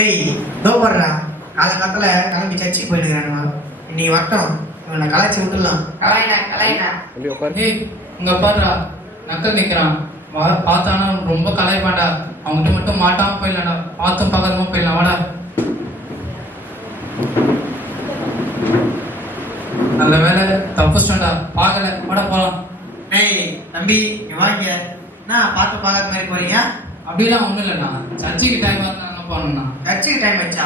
டேய் தோ போடுறா காலங்காலத்துல கிளம்பி சர்ச்சுக்கு போயிடுங்கிறானுமா. இன்னைக்கு வரட்டும் இவனை கலாச்சி விட்டுடலாம். ஏய் இங்க பாடுறா நக்கல் நிக்கிறான். பார்த்தானா ரொம்ப கலாய்ப்பாண்டா. அவன்கிட்ட மட்டும் மாட்டாம போயிடலாம்டா. பார்த்தும் பக்கமா போயிடலாம். வாடா. நல்ல வேலை தப்புச்சிட்டா. பார்க்கல. வாடா போலாம். டேய் தம்பி இங்க வாங்க. என்ன பார்த்து பார்க்காத மாதிரி போறீங்க? அப்படிலாம் ஒண்ணும் இல்லைண்ணா. சர்ச்சுக்கு டைம் வரணும் போகணும்ண்ணா. சர்ச்சுக்கு டைம் ஆயிடுச்சா?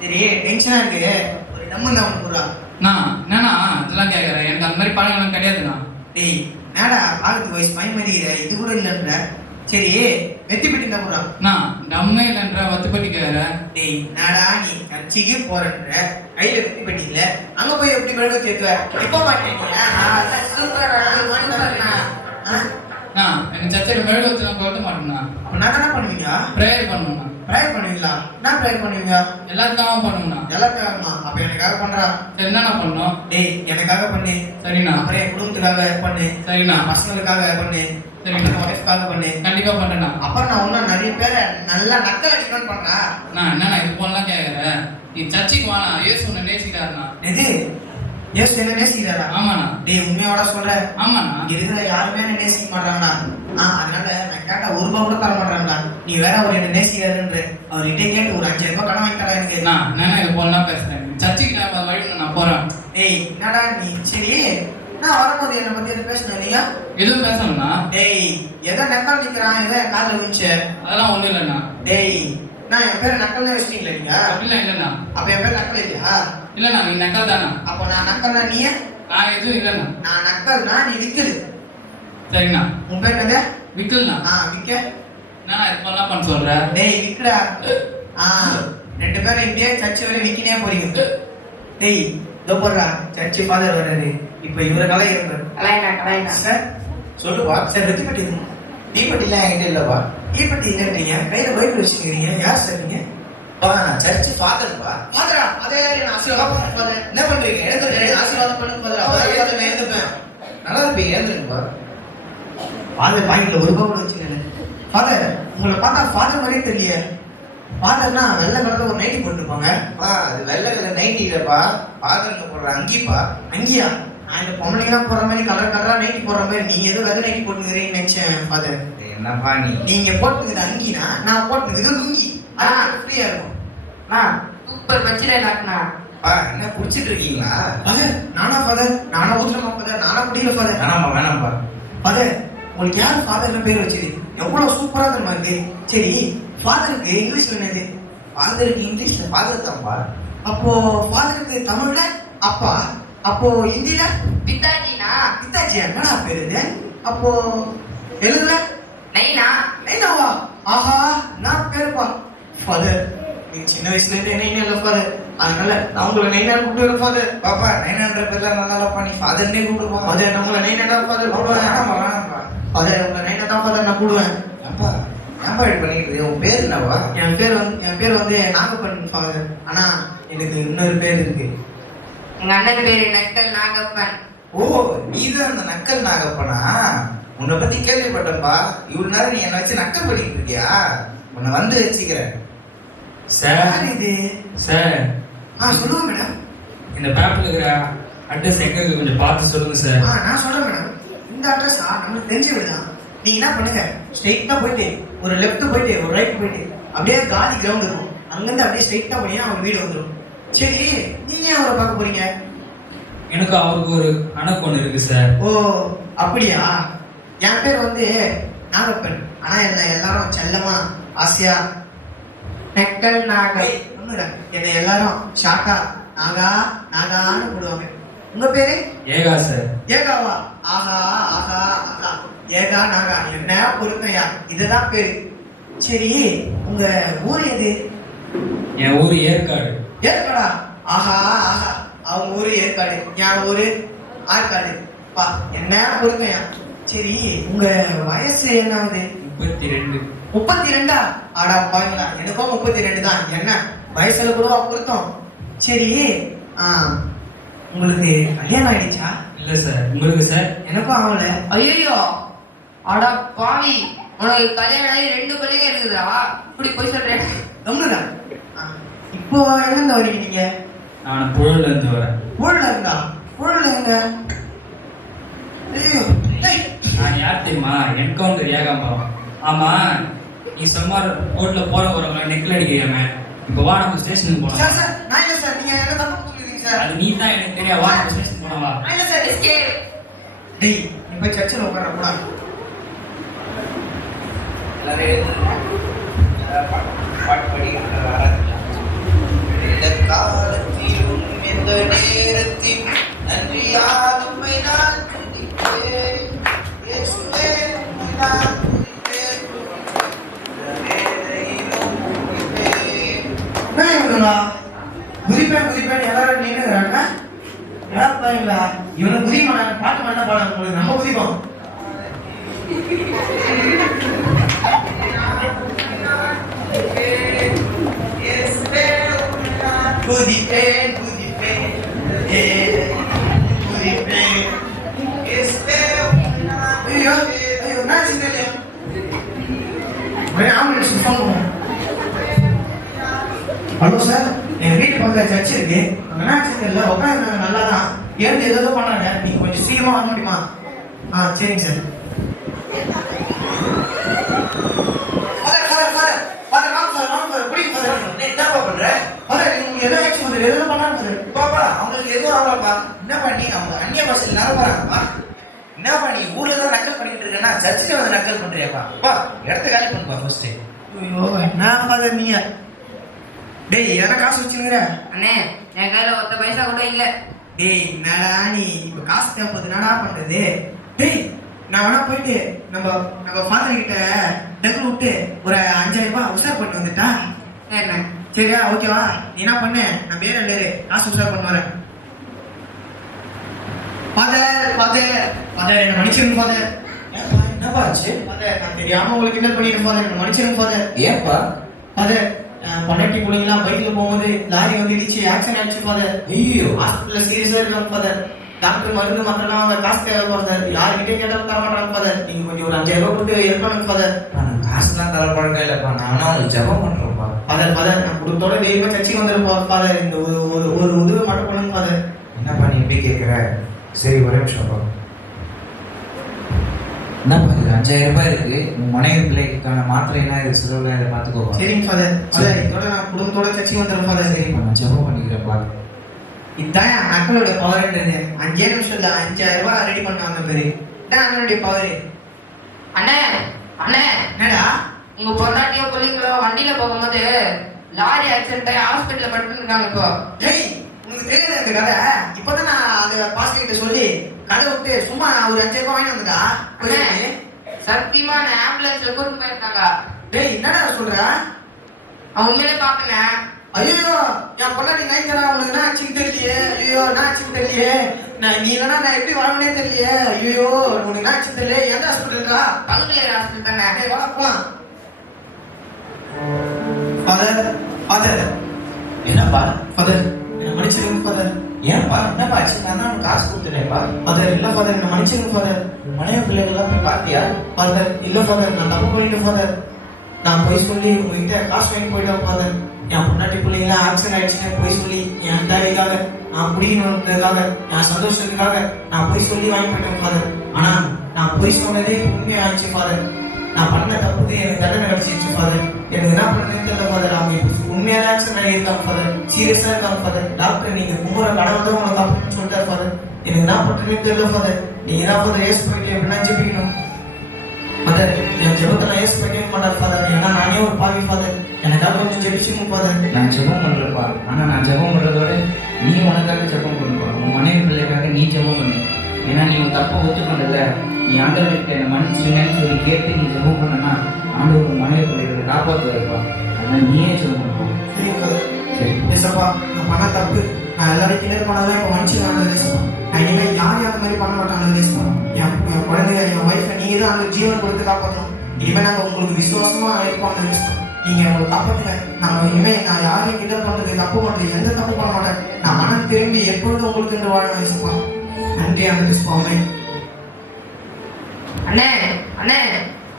சரி டென்ஷனா இருக்கு. ஒரு டம்மு தான் ஒன்று போடுறா. என்னண்ணா இதெல்லாம் கேட்கறேன். எனக்கு அந்த மாதிரி பழங்கள்லாம் கிடையாதுண்ணா. டேய் என்னடா பார்க்கறதுக்கு வயசு மணி மாதிரி இது கூட இல்லைன்ற. சரி வெத்தி பெட்டி தான் போடுறா. நம்மே இல்லைன்ற வத்து பெட்டி கேட்கறேன். டேய் என்னடா நீ சர்ச்சுக்கு போறன்ற கையில வெத்தி பெட்டி இல்ல, அங்க போய் எப்படி விளக்க சேர்த்துவ? எப்போ மாட்டேங்க எனக்கு சர்ச்சைக்கு மெழுகு வச்சு நான் போட மாட்டேன்னா. அப்ப நான் என்ன பண்ணுவீங்க? ப்ரேயர் பண்ணுவேண்ணா. ப்ரேயர் பண்ணுவீங்களா? என்ன ப்ரேயர் பண்ணுவீங்க? எல்லாருக்காக பண்ணுவேண்ணா. எல்லாருக்காகமா? அப்ப எனக்காக பண்றா. சரி என்னண்ணா பண்ணணும்? டேய் எனக்காக பண்ணு. சரிண்ணா. அப்புறம் என் குடும்பத்துக்காக பண்ணு. சரிண்ணா. பசங்களுக்காக பண்ணு. சரிண்ணா. ஒய்ஃப்காக பண்ணு. கண்டிப்பா பண்றேண்ணா. அப்புறம் நான் இன்னும் நிறைய பேரை நல்லா நக்கல் அடிக்கணும்னு பண்றேன். என்னண்ணா இது போலாம் கேட்கறேன். நீ சர்ச்சைக்கு வாண்ணா. ஏசு உன்னை நேசிக்கிறாருண்ணா. எது ஏசு என்ன நேசிக்கிறாரா? ஆமாண்ணா. டேய் உண்மையோட சொல்ற? ஆமாண்ணா. இங்க இருக்கிற யாருமே என்ன நேசிக்க மாட்டாங்கண்ணா. அதனால நான் கேட்டா ஒரு ரூபா கூட தர மாட்டாங்களா? நீ வேற அவர் என்ன நேசிக்கிறாருன்ற அவர்கிட்ட கேட்டு ஒரு 5000 ரூபாய் கடன் வாங்கி தரேன் எனக்கு. என்னண்ணா இது போலாம் பேசுறேன். சர்ச்சைக்கு நான் வழி நான் போறேன். டேய் என்னடா நீ சரி நான் வரும்போது என்ன பத்தி எது பேசுன நீங்க? எதுவும் பேசணும்னா? டேய் எதோ நக்கல் நிக்கிறான் ஏதோ காதுல விழுந்துச்சு. அதெல்லாம் ஒண்ணும் இல்லைண்ணா. டேய் நான் என் பேரை நக்கல் தான் வச்சிட்டீங்களா நீங்க? அப்படிலாம் இல்லைண்ணா. அப்ப என் பேர் நக்கல் இல்லையா? இல்லண்ணா நீ நக்கல் தானா? அப்ப நான் நக்கல்னா நீ? நான் எதுவும் இல்லைண்ணா. நான் நக்கல்னா நீ விக்கல். சரிண்ணா. உன் பேர் என்னது? விக்கல்ண்ணா. விக்க. என்னண்ணா இது போலாம் பண்ண சொல்ற? டேய் விக்கடா. ரெண்டு பேரும் இப்படியே சர்ச்சு வரை விக்கினே போறீங்க. டேய் இதோ போடுறா சர்ச்சு ஃபாதர் வர்றாரு. இப்ப இவரை கலாய்க்கிறாரு. சார் சொல்லுவா. சார் வெத்தி பெட்டி தீப்பெட்டிலாம் என்கிட்ட இல்லப்பா. தீப்பெட்டி இல்லைன்றீங்க, கையில பைபிள் வச்சுக்கிறீங்க. யார் சார் நீங்க? சர்ச்சு ஃபாதர்ப்பா. ஃபாதரா? அதே நான் ஆசீர்வாதம் ஃபாதர். என்ன பண்றீங்க? எழுந்துருங்க. ஆசீர்வாதம் பண்ணுங்க ஃபாதர். அப்ப நான் எழுந்துப்பேன். நல்லா இருப்பீங்க. எழுந்துருங்கப்பா. ஃபாதர் பாக்கெட்ல ஒரு ரூபாய் கூட வச்சுக்கிறேன். ஃபாதர் உங்களை பார்த்தா ஃபாதர் மாதிரியே தெரியல. ஃபாதர்னா வெள்ளை கலர்ல ஒரு நைட்டி போட்டுருப்பாங்க. அது வெள்ளை கலர் நைட்டி இல்லப்பா. ஃபாதர்னு போடுற அங்கிப்பா. அங்கியா? நான் இந்த பொம்பளைங்கலாம் போடுற மாதிரி கலர் கலரா நைட்டி போடுற மாதிரி நீங்க ஏதோ வெள்ளை நைட்டி போட்டுக்கிறீங்கன்னு நினைச்சேன் ஃபாதர். என்னப்பா நீங்க போட்டுக்குது அங்கினா நான் போட்டுக்குது லுங்கி. ஃப்ரீயா இருக்கும். சூப்பர் பச்சிரேண்ணா. என்ன குடிச்சிட்டு இருக்கீங்களா? ஃபாதர் நானா ஃபாதர்? நானா ஊத்துறமா ஃபாதர்? நானா குடிக்கல ஃபாதர். வேணாம்பா ஃபாதர். உங்களுக்கு யார் ஃபாதர்னு பேர் வச்சது? எவ்வளவு சூப்பரா தெரியுமா இருக்கு. சரி ஃபாதருக்கு இங்கிலீஷ்ல என்னது? ஃபாதருக்கு இங்கிலீஷ்ல ஃபாதர் தான்ப்பா. அப்போ ஃபாதருக்கு தமிழ்ல அப்பா. அப்போ ஹிந்தில பித்தாஜினா. பித்தாஜியா? என்னடா பேரு இது? அப்போ தெலுங்குல நைனா. நைனாவா? ஆஹா நான் பேருப்பா. ஃபாதர் நீங்க சின்ன வயசுல இருந்தே நைனா இல்ல ஃபாதர். அதனால நான் உங்களை நைனா கூப்பிட்டு ஃபாதர். பாப்பா நைனான்ற பேர்ல நல்லா இல்லப்பா. நீ ஃபாதர்னே கூப்பிடுவோம். ஃபாதர் நம்மள நைனா தான் ஃபாதர் கூப்பிடுவேன். வேணாம்பா ஃபாதர் உங்களை நைனா தான் ஃபாதர் நான் கூப்பிடுவேன். அப்பா ஏன்பா இது பண்ணிட்டு? உன் பேர் என்னவா? என் பேர் வந்து நாகப்பன் ஃபாதர். ஆனா எனக்கு இன்னொரு பேர் இருக்கு. எங்க அண்ணன் பேரு நக்கல் நாகப்பன். ஓ நீதான் அந்த நக்கல் நாகப்பனா? உன்னை பத்தி கேள்விப்பட்டப்பா. இவ்வளவு நேரம் நீ என்ன வச்சு நக்கல் பண்ணிட்டு இருக்கியா? உன்னை வந்து வச்சுக்கிறேன். சார் இது சார் சொல்லுங்க மேடம். இந்த பேப்பர்ல இருக்கிற அட்ரஸ் எங்க இருக்கு கொஞ்சம் பார்த்து சொல்லுங்க சார். நான் சொல்றேன் மேடம். இந்த அட்ரஸ் நம்மளுக்கு தெரிஞ்ச வீடுதான். நீங்க என்ன பண்ணுங்க, ஸ்ட்ரெயிட்டா போயிட்டு ஒரு லெஃப்ட் போயிட்டு ஒரு ரைட் போயிட்டு அப்படியே காலி கிரவுண்ட் இருக்கும். அங்கிருந்து அப்படியே ஸ்ட்ரெயிட்டா போனீங்கன்னா அவங்க வீடு வந்துடும். சரி நீங்க அவரை பார்க்க போறீங்க? எனக்கு அவருக்கு ஒரு கணக்கு ஒண்ணு இருக்கு சார். ஓ அப்படியா? என் பேர் வந்து நாகப்பன். ஆனா என்ன எல்லாரும் செல்லமா ஆசையா நக்கல் நாகை. என்னை எல்லாரும் ஷாக்கா நாகா நாகான்னு போடுவாங்க. உங்க பேரு? ஏகா சார். ஏகாவா? ஆஹா ஆஹா ஆஹா ஏகா நாகா என்ன பொறுமையா? இதுதான் பேரு. சரி உங்க ஊர் எது? என் ஊர் ஏற்காடு. ஏற்காடா? ஆஹா ஆஹா அவங்க ஊரு ஏற்காடு. என் ஊரு ஆற்காடு. பா என்ன பொறுமையா? சரி உங்க வயசு என்ன ஆகுது? 32. 32? ஆடா பாருங்களா எனக்கும் 32 தான். என்ன வயசுல கூட பொருத்தம். சரி உங்களுக்கு கல்யாணம் ஆயிடுச்சா? இல்ல சார். உங்களுக்கு சார்? எனக்கும் ஆகல. ஐயோ அடா பாவி, உனக்கு கல்யாணம் ஆகி 2 பிள்ளைங்க இருக்குதா? இப்படி போய் சொல்றேன். கம்முடா. இப்போ எங்க வரீங்க நீங்க? நான் புழல்ல இருந்து வரேன். ஊழல இருந்தா ஊழல எங்க? ஐயோ டேய், நான் யார் தெரியுமா? என்கவுண்டர் ஏகாம்பரம். ஆமா, நீ சும்மா ரோட்ல போற வரவங்க நெக்ல அடிக்கிறாங்க. இப்ப வா நம்ம ஸ்டேஷனுக்கு போலாம். சார் சார் நான் இல்ல சார், நீங்க என்ன தப்பு சொல்றீங்க சார்? அது நீ தான் எனக்கு தெரியா. வா நம்ம ஸ்டேஷனுக்கு போலாம் வா. நான் இல்ல சார், எஸ்கேப். டேய் நீ போய் சர்ச்சில் உட்கார கூட. பாட்டு படிக்கிற வராதுங்களா? இந்த காலத்திலும் எந்த நேரத்தில் நன்றியாக உம்மை நான் துதிப்பேன். இயேசுவே உம்மை நான் துதிப்பேன். வேலையிலும் துதிப்பேன். என்ன இவனுங்களா? குதிப்பேன் எல்லாரும் நின்னுறாங்க. யார் பாருங்களா? இவனை குதிக்க மாட்டாங்க, பாட்டு மட்டும் பாட உங்களுக்கு நம்ம குதிப்போம். குதிப்பேன் குதிப்பேன் குதிப்பேன். ஐயோ ஐயோ நான் சிந்தலையா? ஆம்புலன்ஸ் ஃபோன் பண்ணுவோம். ஹலோ சார், எங்க வீட்டு பக்கத்துல சர்ச் இருக்கு. என்ன தெரியல, உட்காந்து நல்லா தான் எழுந்து ஏதோ பண்றாங்க. நீங்க கொஞ்சம் சீக்கிரமா வர முடியுமா? சரிங்க சார். என்ன பண்ணி அவங்க அந்நிய பாஷையில் நடப்பாங்கப்பா? என்ன பண்ணி ஊர்ல தான் நக்கல் பண்ணிட்டு இருக்கேன்னா சர்ச்சுக்கு வந்து நக்கல் பண்றியாப்பா? இடத்த காலி பண்ணுப்பா ஃபர்ஸ்ட். ஐயோ என்ன ஃபாதர் நீங்க? டேய் எதனா காசு வச்சுங்கிற? அண்ணே என் கையில ஒத்த பைசா கூட இல்ல. டேய் என்னடா நீ இப்ப காசு தேவைப்படுது, என்னடா பண்றது? டேய் நான் வேணா போயிட்டு நம்ம ஃபாதர் கிட்ட டெக்கு விட்டு ஒரு 5000 ரூபாய் உஷார் பண்ணி வந்துட்டா சரிண்ணே. சரியா? ஓகேவா? நீ என்ன பண்ணு, நான் வேற இல்லையே காசு உஷார் பண்ண வரேன். ஃபாதர் ஃபாதர் ஃபாதர் என்ன மன்னிச்சிருங்க ஃபாதர். என்னப்பா ஆச்சு? ஃபாதர் நான் தெரியாம உங்களுக்கு என்ன பண்ணிட்டேன் ஃபாதர், என்ன மன்னிச்சிருங்க ஃபாதர். ஏன்பா? ஃபாதர் பொண்டாட்டி பிள்ளைங்களாம் பைக்ல போகும்போது லாரி வந்து இடிச்சு ஆக்சிடென்ட் ஆயிடுச்சு ஃபாதர். ஐயோ, ஹாஸ்பிட்டல்ல சீரியஸா இருக்காங்க ஃபாதர். டாக்டர் மருந்து மாத்திரம் அவங்க காசு தேவைப்படுது ஃபாதர். யாருக்கிட்டே கேட்டாலும் தர மாட்டாங்க ஃபாதர். நீங்க கொஞ்சம் ஒரு 5000 ரூபாய் கொடுத்து இருக்கணும் ஃபாதர். நான் காசுலாம் தர பழக்கம் இல்லப்பா. நான் வேணா உங்களுக்கு ஜெபம் பண்றேன்ப்பா. ஃபாதர் நான் குடும்பத்தோட தெய்வமா சர்ச்சைக்கு வந்துருப்போம் ஃபாதர். இந்த ஒரு உதவி மட்டும் பண்ணுங்க ஃபாதர். என்னப்பா நீ எப்படி கேட்குற? சரி ஒரே நிமிஷம்ப்பா. என்னப்பா இது 5000 ரூபாய் இருக்கு. உன் மனைவி பிள்ளைக்கான மாத்திரை என்ன இது செலவுல இதை பார்த்துக்கோப்பா. சரிங்க ஃபாதர். ஃபாதர் இதோட நான் குடும்பத்தோட சர்ச்சைக்கு வந்துடுறேன் ஃபாதர். சரிப்பா, நான் ஜெபம் பண்ணிக்கிறேன்ப்பா. இதுதான் மக்களோட பவர்ன்றது. 5 நிமிஷத்துல 5000 ரூபாய் ரெடி பண்ண வந்த பேரு இதான் அண்ணனுடைய பவர். அண்ணே அண்ணே, என்னடா? உங்க பொண்டாட்டியோ பிள்ளைங்களோ வண்டியில போகும்போது லாரி ஆக்சிடென்ட் ஆகி ஹாஸ்பிட்டல்ல படுத்துட்டு இருக்காங்க. இப்போ டேய் உனக்கு தெரியாது இந்த கதை? இப்பதான் நான் அது பாஸ்டர் கிட்ட சொல்லி கதை விட்டு சும்மா ஒரு 5000 ரூபாய் வாங்கி வந்தா. அண்ணே, சத்தியமா நான் ஆம்புலன்ஸ்ல கூட்டு போயிருக்காங்க. டேய் என்னடா சொல்ற? அவன் உண்மையிலே பாப்பேன். ஐயோ என் பொண்ணாடி நைந்தரா உனக்கு என்ன ஆச்சுன்னு தெரியலையே. ஐயோ என்ன ஆச்சுன்னு தெரியலையே. நீ இல்லைன்னா நான் எப்படி வரவனே தெரியலையே. ஐயோ உனக்கு என்ன ஆச்சுன்னு தெரியல. எந்த ஹாஸ்பிட்டல் இருக்கா? பக்கத்துல ஹாஸ்பிட்டல் தானே. டேய் வா போலாம். ஃபாதர் ஃபாதர் என்னப்பா? ஃபாதர் என்ன மன்னிச்சிருங்க ஃபாதர். ஏன்பா என்னப்பா ஆச்சு? நான் தான் உனக்கு காசு கொடுத்துட்டேன்ப்பா. ஃபாதர் இல்ல ஃபாதர் என்ன மன்னிச்சிருங்க ஃபாதர். உன் மனைவி பிள்ளைகள்லாம் போய் பார்த்தியா? ஃபாதர் இல்ல ஃபாதர் நான் தப்பு பண்ணிட்டேன் ஃபாதர். நான் போய் சொல்லி உங்ககிட்ட காசு வாங்கி போயிட்டேன் ஃபாதர். என் பொண்டாட்டி பிள்ளைங்களா ஆக்சிடென்ட் ஆயிடுச்சுன்னு போய் சொல்லி என் தேவைக்காக நான் குடிக்கணுன்றதுக்காக என் சந்தோஷத்துக்காக நான் போய் சொல்லி வாங்கி போயிட்டேன் ஃபாதர். ஆனா நான் போய் சொன்னதே உண்மையாயிடுச்சு ஃபாதர். நான் பண்ண தப்புக்கு எனக்கு தண்டனை கிடைச்சிருச்சு ஃபாதர். எனக்கு என்ன பண்ணுறதுன்னு தெரியல ஃபாதர். அவங்க உண்மையான ஆக்சிடென்ட் இருக்காங்க ஃபாதர். சீரியஸா இருக்காங்க ஃபாதர். டாக்டர் நீங்க கும்புற கடவுள் தான் உங்களை காப்பாற்றுன்னு சொல்லிட்டார் ஃபாதர். எனக்கு என்ன பண்ணுறதுன்னு தெரியல ஃபாதர். நீங்க தான் ஃபாதர் ஏசு போயிட்டு எப்படின்னா ஜெபிக்கணும் ஃபாதர். என் ஜெபத்தை நான் ஏசு போயிட்டே மாட்டார் ஃபாதர். ஏன்னா நானே ஒரு பாவி ஃபாதர். எனக்காக கொஞ்சம் ஜெபிச்சுங்க ஃபாதர். நான் ஜெபம் பண்றேன்ப்பா. ஆனா நான் ஜெபம் பண்றதோட நீ உனக்காக ஜெபம் பண்ணுப்பா. உன் மனைவி பிள்ளைக்காக நீ ஜெபம் பண்ணு. ஏன்னா நீ உன் தப்பை ஒத்துக்கொண்டல. நீ ஆண்டவர்கிட்ட என்ன மன்னிச்சுங்கன்னு சொல்லி கேட்டு நீ ஜெபம் பண்ணனா ஆண்டவர் உன் மனைவி பிள்ளைகளை காப்பாற்றுவாருப்பா. அதனால நீயே ஜெபம் பண்ணுப்பா. சரிங்க ஃபாதர். சரி ஏசப்பா நான் பண்ண தப்பு. நான் எல்லாரும் கிளியர் பண்ணாதான் இப்போ மன்னிச்சுக்காங்க ஏசப்பா. நான் இனிமேல் யார் அந்த மாதிரி பண்ண மாட்டாங்க ஏசப்பா. என் குழந்தைங்க என் ஒய்ஃபை நீங்க தான் அந்த ஜீவன் கொடுத்து காப்பாற்றணும். இனிமேல் நாங்கள் உங்களுக்கு விசுவாசமா இருப்போம் ஏசப்பா. நீங்க உங்களை காப்பாற்றுங்க. நான் இனிமேல் நான் யாரையும் கிட்ட பண்றது தப்பு பண்றது எந்த தப்பு பண்ண மாட்டேன். நான் மனம் திரும்பி எப்பொழுதும் உங்களுக்கு என்று வாழ ஏசப்பா. நன்றி அந்த ஏசப்பா. அண்ணே அண்ணே,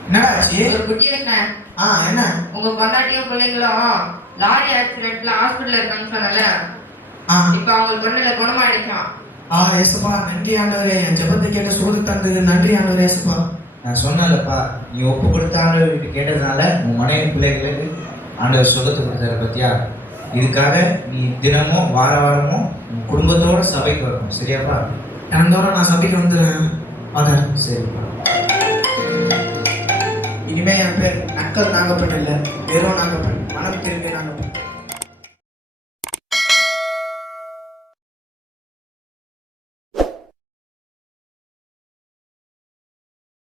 என்னடா ஆச்சு? ஒரு குட் நியூஸ்ண்ணே. என்ன? உங்க பொண்டாட்டியும் பிள்ளைங்களும் லாரி ஆக்சிடென்ட்ல ஹாஸ்பிட்டல்ல இருக்காங்க சொன்னல. இப்ப அவங்களுக்கு ஒண்ணுல குணமாயிடுச்சாம். ஏசப்பா நன்றி ஆண்டவரே, என் ஜெபத்தை கேட்ட சுகத்தை தந்தது நன்றி ஆண்டவரே ஏசப்பா. நான் சொன்னலப்பா, நீ ஒப்பு கொடுத்த ஆண்டவர்கிட்ட கேட்டதுனால உன் மனைவி பிள்ளைகளுக்கு ஆண்டவர் சுகத்தை கொடுத்தாரு பத்தியா. இதுக்காக நீ தினமும் வாரமும் உன் குடும்பத்தோட சபைக்கு வரணும், சரியாப்பா? தினந்தோறும் நான் சபைக்கு வந்துடுறேன். சரிப்பா. இனிமே என் பேர் நக்கல் நாகப்பன் இல்லை, வெறும் நாகப்பன், மனம் திரும்பி நாகப்பன்.